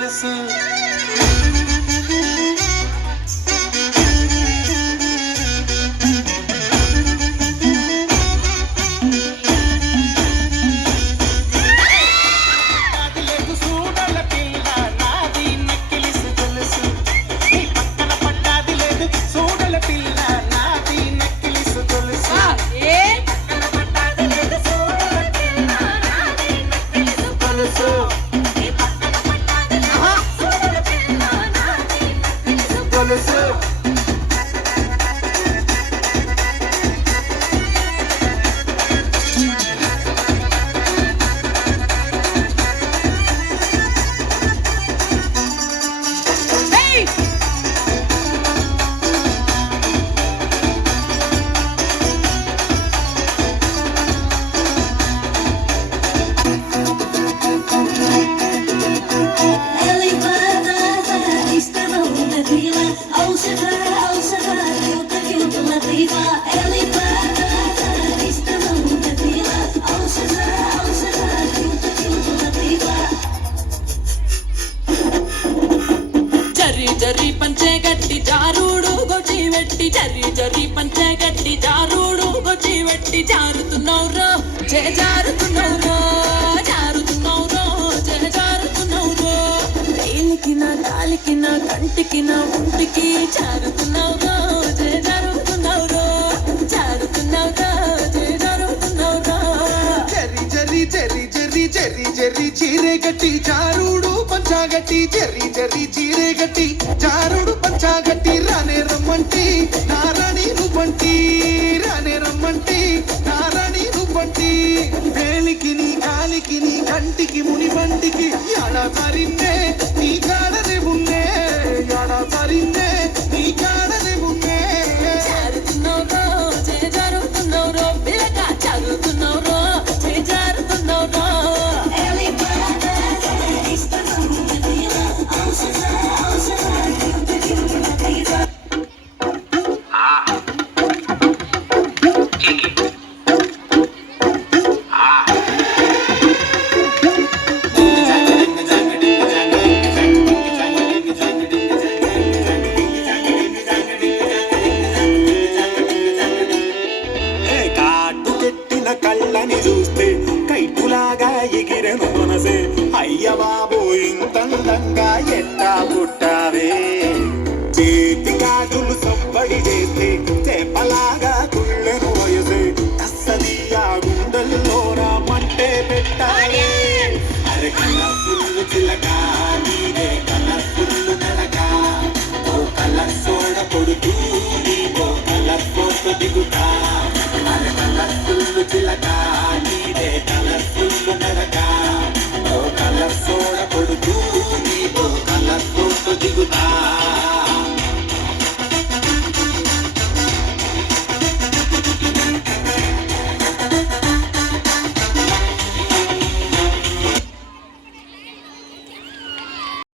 గొలుసు జరి పంచే గట్టి జారుడు గొచ్చి వెట్టి జరి జరి పంచే గట్టి జారుడు గొచ్చి వెట్టి జారుతున్నావురో జే జారుతున్నావురో జారుతున్నావురో జే జారుతున్నావురో వేలికిన కాలికిన కంటికిన ఒంటికి జారుతున్నావురో జే జారుతున్నావురో జారుతున్నావురో జే జారుతున్నావురో జరి జరి జరి జరి జరి జరి చీరే గట్టి జారుడు పంచాగట్టి జరి జరి చీరే గట్టి జారుడు పంచాగట్టి రానే రమ్మంటి నారాణి నువ్వంటి రానే రమ్మంటి నారాణి నువ్వంటి వేలికి నీ కాలికి నీ కంటికి ముని వంటికి యాడా సరిందే నీ కాడనే ఉన్నే యాడా సరిందే నీ కాడనే ఉన్నే జారుతున్నావురో జే జారుతున్నావురో బిలక జారుతున్నావురో జే జారుతున్నావురో కళ్ళని చూస్తే కైపులాగా ఎగిరెను మనసే అయ్య బాబు ఇంతందంగా ఎట్టా పుట్టావే చేతి గాజులు సవ్వడి చేస్తే చేపలాగా తుళ్ళెను వయసే అస్సదియా గుండెల్లోన మంటే పెట్టాలే అరే కలర్ఫుల్ చిలక నీదే కలర్ఫుల్ నడక ఓ కలర్ సోడ కొడుతూ